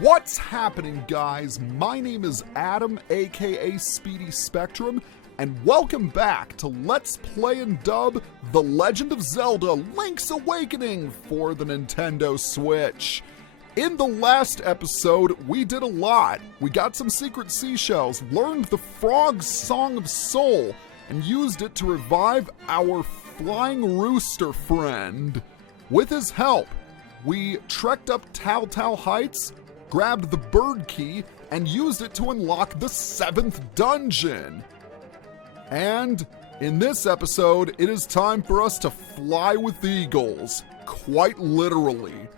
What's happening, guys? My name is Adam, aka Speedy Spectrum, and welcome back to Let's Play and Dub The Legend of Zelda Link's Awakening for the Nintendo Switch. In the last episode, we did a lot. We got some secret seashells, learned the frog's Song of Soul, and used it to revive our flying rooster friend. With his help, we trekked up Tal Tal Heights, grabbed the bird key, and used it to unlock the 7th dungeon. And in this episode, it is time for us to fly with eagles, quite literally.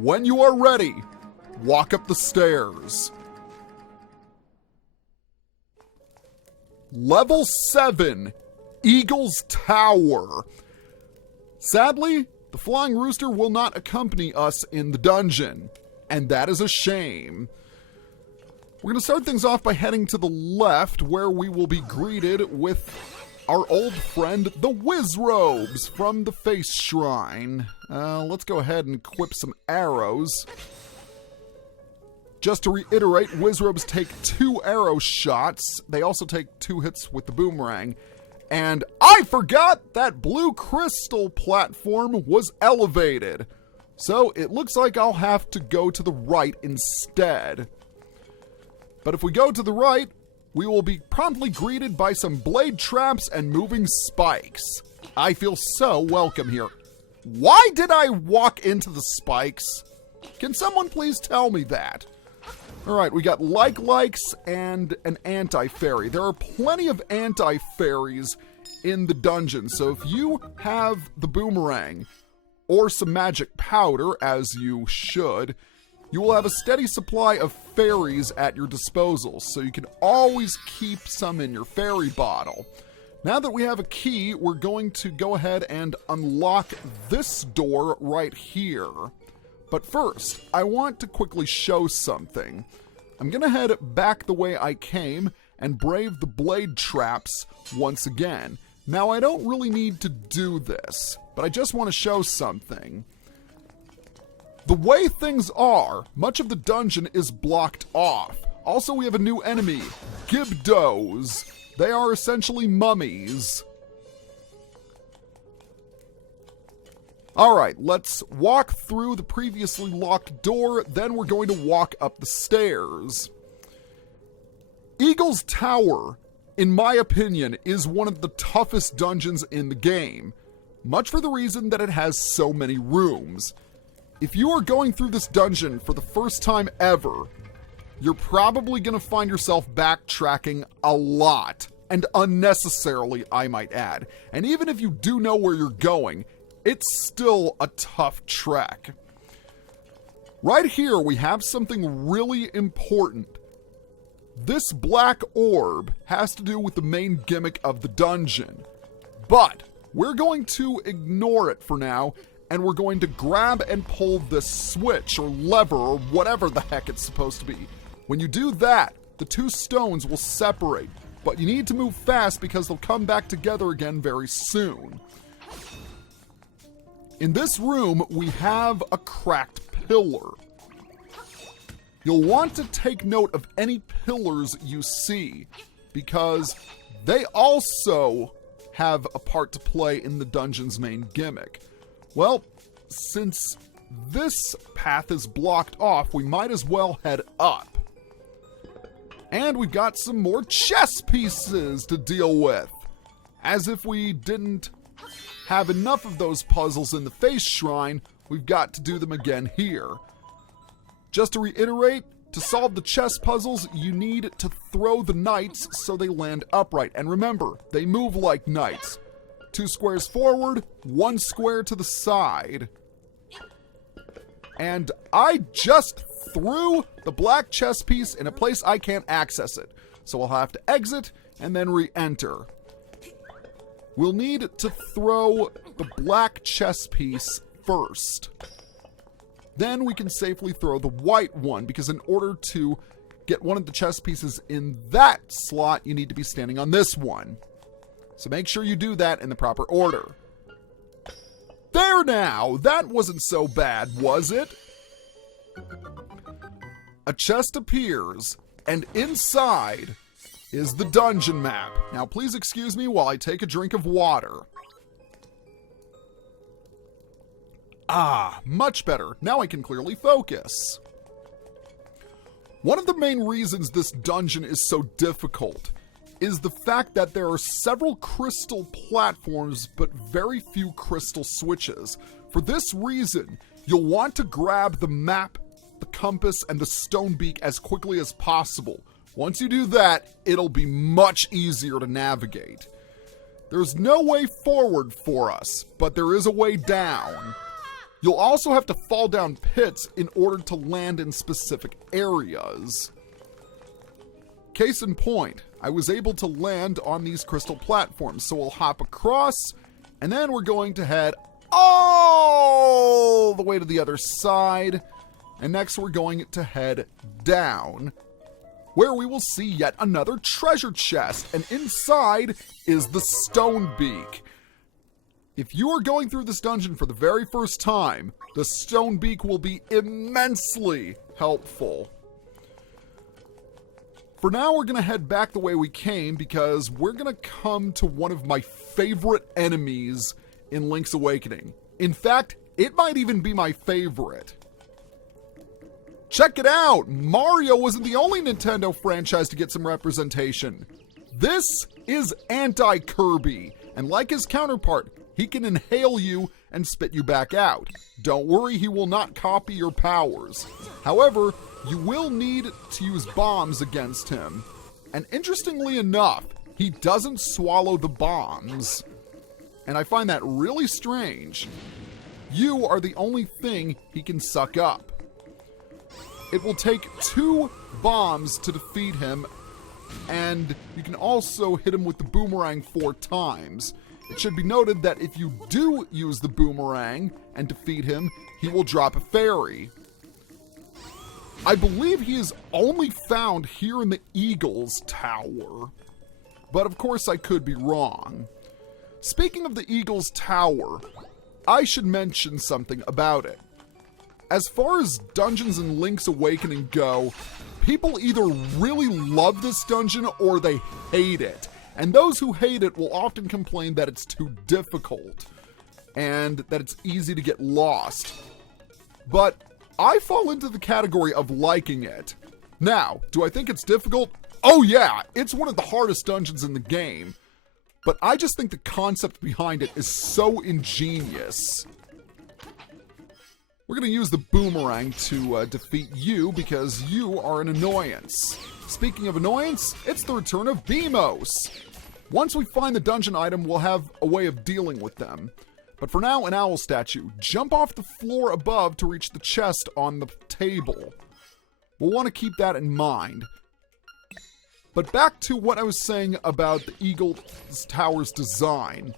When you are ready, walk up the stairs. Level 7, Eagle's Tower. Sadly, the Flying Rooster will not accompany us in the dungeon, and that is a shame. We're going to start things off by heading to the left, where we will be greeted with our old friend, the Wizrobes from the Face Shrine. Let's go ahead and equip some arrows. Just to reiterate, Wizrobes take 2 arrow shots. They also take 2 hits with the boomerang. And I forgot that blue crystal platform was elevated. So it looks like I'll have to go to the right instead. But if we go to the right, we will be promptly greeted by some blade traps and moving spikes. I feel so welcome here. Why did I walk into the spikes? Can someone please tell me that? Alright, we got likes and an anti-fairy. There are plenty of anti-fairies in the dungeon, so if you have the boomerang or some magic powder, as you should, you will have a steady supply of fairies at your disposal, so you can always keep some in your fairy bottle. Now that we have a key, we're going to go ahead and unlock this door right here. But first, I want to quickly show something. I'm going to head back the way I came and brave the blade traps once again. Now, I don't really need to do this, but I just want to show something. The way things are, much of the dungeon is blocked off. Also, we have a new enemy, Gibdos. They are essentially mummies. Alright, let's walk through the previously locked door, then we're going to walk up the stairs. Eagle's Tower, in my opinion, is one of the toughest dungeons in the game, much for the reason that it has so many rooms. If you are going through this dungeon for the first time ever, you're probably going to find yourself backtracking a lot, and unnecessarily, I might add. And even if you do know where you're going, it's still a tough trek. Right here, we have something really important. This black orb has to do with the main gimmick of the dungeon. But we're going to ignore it for now, and we're going to grab and pull this switch or lever or whatever the heck it's supposed to be. When you do that, the 2 stones will separate, but you need to move fast because they'll come back together again very soon. In this room, we have a cracked pillar. You'll want to take note of any pillars you see, because they also have a part to play in the dungeon's main gimmick. Well, since this path is blocked off, we might as well head up. And we've got some more chess pieces to deal with. As if we didn't have enough of those puzzles in the Face Shrine, we've got to do them again here. Just to reiterate, to solve the chess puzzles, you need to throw the knights so they land upright. And remember, they move like knights. 2 squares forward, 1 square to the side. And I just threw the black chess piece in a place I can't access it. So I'll have to exit and then re-enter. We'll need to throw the black chess piece first. Then we can safely throw the white one, because in order to get one of the chess pieces in that slot, you need to be standing on this one. So make sure you do that in the proper order. There now! That wasn't so bad, was it? a chest appears, and inside is the dungeon map. Now, please excuse me while I take a drink of water. Ah, much better. Now I can clearly focus. One of the main reasons this dungeon is so difficult is the fact that there are several crystal platforms but very few crystal switches. For this reason, you'll want to grab the map, the compass, and the stone beak as quickly as possible. Once you do that, it'll be much easier to navigate. There's no way forward for us, but there is a way down. You'll also have to fall down pits in order to land in specific areas. Case in point, I was able to land on these crystal platforms, so we'll hop across, and then we're going to head all the way to the other side, and next we're going to head down, where we will see yet another treasure chest, and inside is the stone beak. If you are going through this dungeon for the very first time, the stone beak will be immensely helpful. For now, we're going to head back the way we came because we're going to come to one of my favorite enemies in Link's Awakening. In fact, it might even be my favorite. Check it out! Mario wasn't the only Nintendo franchise to get some representation. This is Anti-Kirby, and like his counterpart, he can inhale you and spit you back out. Don't worry, he will not copy your powers. However, you will need to use bombs against him. And interestingly enough, he doesn't swallow the bombs. And I find that really strange. You are the only thing he can suck up. It will take 2 bombs to defeat him, and you can also hit him with the boomerang 4 times. It should be noted that if you do use the boomerang and defeat him, he will drop a fairy. I believe he is only found here in the Eagle's Tower, but of course I could be wrong. Speaking of the Eagle's Tower, I should mention something about it. As far as dungeons in Link's Awakening go, people either really love this dungeon or they hate it. And those who hate it will often complain that it's too difficult and that it's easy to get lost. But I fall into the category of liking it. Now, do I think it's difficult? Oh yeah, it's one of the hardest dungeons in the game. But I just think the concept behind it is so ingenious. We're going to use the boomerang to defeat you because you are an annoyance. Speaking of annoyance, it's the return of Beamos. Once we find the dungeon item, we'll have a way of dealing with them. But for now, an owl statue. Jump off the floor above to reach the chest on the table. We'll want to keep that in mind. But back to what I was saying about the Eagle's Tower's design.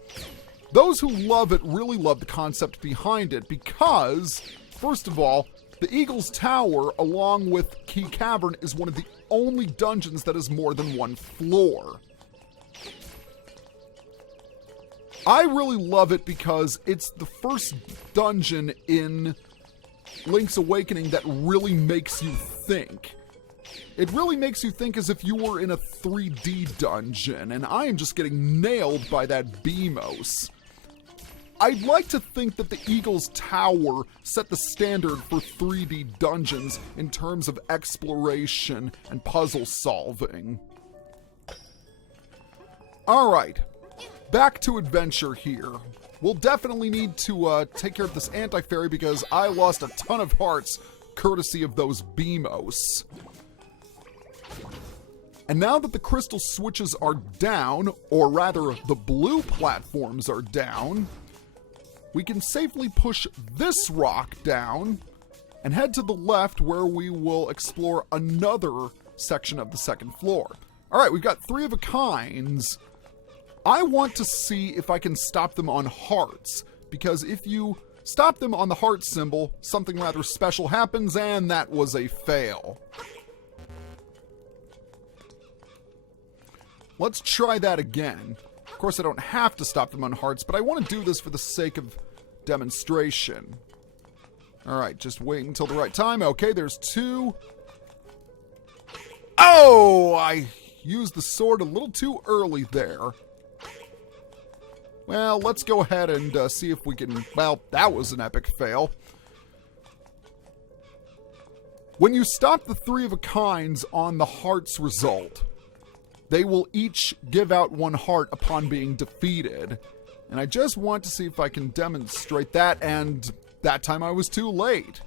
Those who love it really love the concept behind it because, first of all, the Eagle's Tower, along with Key Cavern, is one of the only dungeons that has more than 1 floor. I really love it because it's the first dungeon in Link's Awakening that really makes you think. It really makes you think as if you were in a 3D dungeon, and I am just getting nailed by that Beamos. I'd like to think that the Eagle's Tower set the standard for 3D dungeons in terms of exploration and puzzle solving. Alright, back to adventure here. We'll definitely need to take care of this anti-fairy because I lost a ton of hearts courtesy of those Beamos. And now that the crystal switches are down, or rather the blue platforms are down, we can safely push this rock down and head to the left where we will explore another section of the 2nd floor. Alright, we've got 3 of a kinds. I want to see if I can stop them on hearts, because if you stop them on the heart symbol, something rather special happens, and that was a fail. Let's try that again. Of course, I don't have to stop them on hearts, but I want to do this for the sake of demonstration. Alright, just wait until the right time. Okay, there's 2. Oh, I used the sword a little too early there. Well, let's go ahead and see if we can... Well, that was an epic fail. When you stop the 3 of a kinds on the hearts result, they will each give out 1 heart upon being defeated. And I just want to see if I can demonstrate that, and that time I was too late.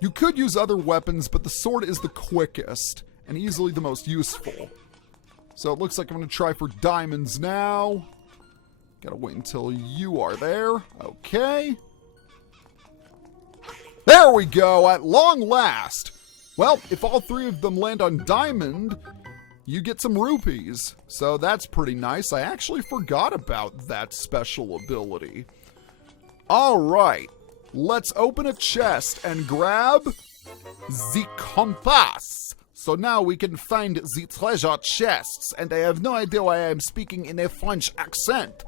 You could use other weapons, but the sword is the quickest and easily the most useful. So it looks like I'm going to try for diamonds now. Gotta wait until you are there. Okay. There we go, at long last. Well, if all 3 of them land on diamond, you get some rupees. So that's pretty nice. I actually forgot about that special ability. Alright, let's open a chest and grab the compass. So now we can find the treasure chests, and I have no idea why I'm speaking in a French accent.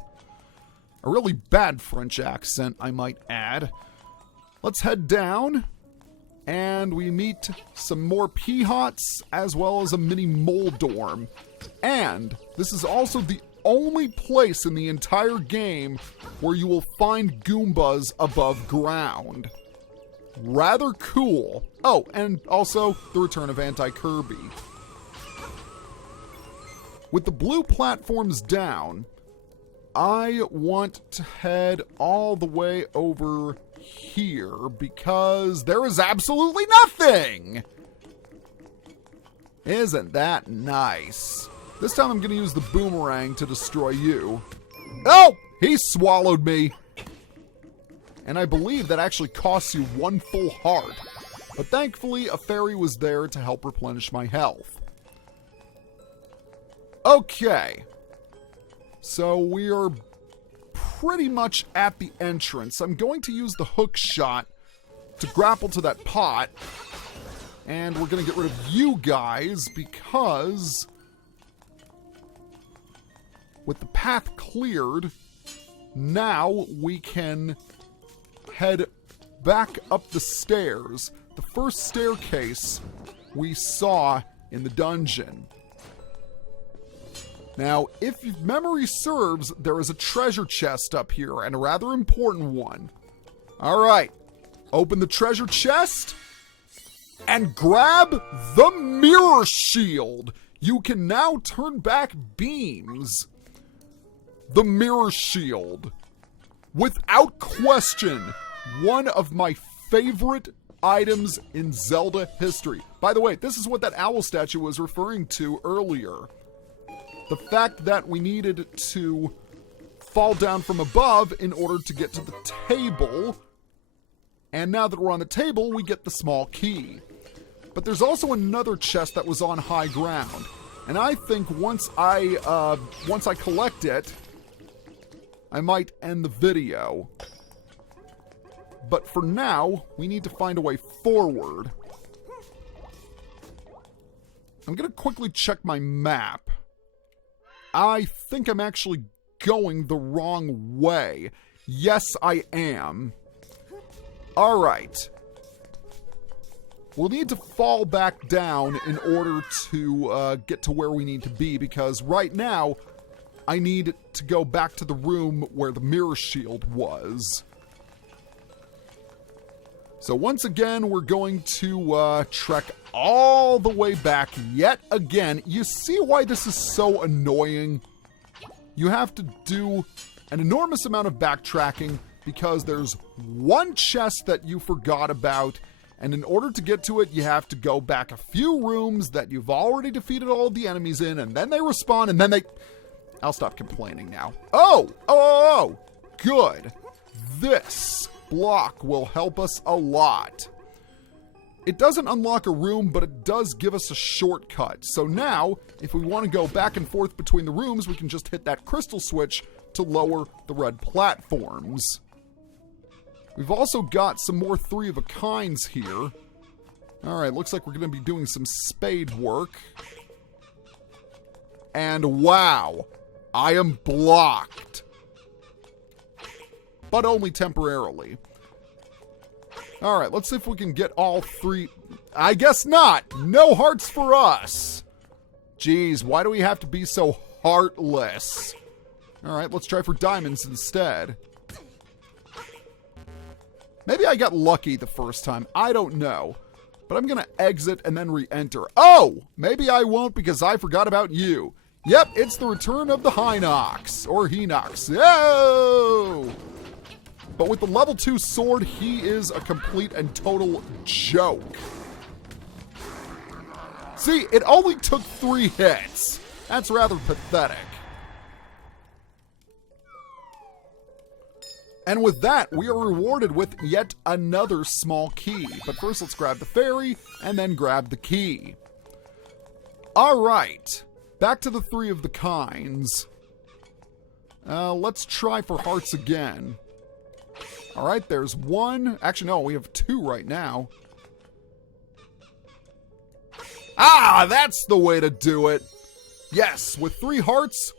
A really bad French accent, I might add. Let's head down, and we meet some more Peahots, as well as a mini Moldorm. And this is also the only place in the entire game where you will find Goombas above ground. Rather cool. Oh, and also the return of Anti-Kirby. With the blue platforms down, I want to head all the way over here because there is absolutely nothing! Isn't that nice? This time I'm going to use the boomerang to destroy you. Oh! He swallowed me! And I believe that actually costs you 1 full heart. But thankfully, a fairy was there to help replenish my health. Okay. So we are pretty much at the entrance. I'm going to use the hook shot to grapple to that pot. And we're going to get rid of you guys because with the path cleared, now we can head back up the stairs. The first staircase we saw in the dungeon. Now, if memory serves, there is a treasure chest up here, and a rather important one. Alright, open the treasure chest, and grab the mirror shield. You can now turn back beams. The mirror shield. Without question, one of my favorite items in Zelda history. By the way, this is what that owl statue was referring to earlier. The fact that we needed to fall down from above in order to get to the table. And now that we're on the table, we get the small key. But there's also another chest that was on high ground. And I think once I collect it, I might end the video. But for now, we need to find a way forward. I'm going to quickly check my map. I think I'm actually going the wrong way. Yes, I am. Alright. We'll need to fall back down in order to get to where we need to be, because right now, I need to go back to the room where the mirror shield was. So once again, we're going to trek all the way back yet again. You see why this is so annoying? You have to do an enormous amount of backtracking because there's one chest that you forgot about, and in order to get to it, you have to go back a few rooms that you've already defeated all of the enemies in, and then they respawn, and then they... I'll stop complaining now. Oh, good. This block will help us a lot. It doesn't unlock a room, but it does give us a shortcut. So now, if we want to go back and forth between the rooms, we can just hit that crystal switch to lower the red platforms. We've also got some more 3 of a kinds here. Alright, looks like we're going to be doing some spade work. And wow, I am blocked. But only temporarily. Alright, let's see if we can get all 3. I guess not. No hearts for us. Jeez, why do we have to be so heartless? Alright, let's try for diamonds instead. Maybe I got lucky the first time. I don't know. But I'm gonna exit and then re-enter. Oh! Maybe I won't because I forgot about you. Yep, it's the return of the Hinox. Or Hinox. Yo! But with the level 2 sword, he is a complete and total joke. See, it only took 3 hits. That's rather pathetic. And with that, we are rewarded with yet another small key. But first, let's grab the fairy, and then grab the key. Alright, back to the 3 of the kinds. Let's try for hearts again. Alright, there's 1. Actually, no, we have 2 right now. Ah, that's the way to do it. Yes, with 3 hearts,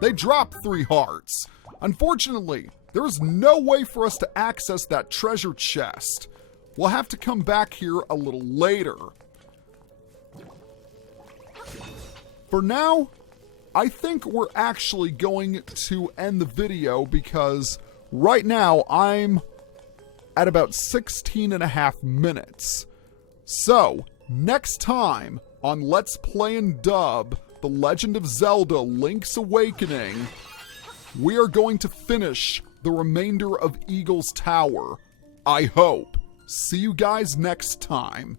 they drop 3 hearts. Unfortunately, there is no way for us to access that treasure chest. We'll have to come back here a little later. For now, I think we're actually going to end the video because right now I'm at about 16.5 minutes. So, next time on Let's Play and Dub The Legend of Zelda Link's Awakening, we are going to finish the remainder of Eagle's Tower. I hope. See you guys next time.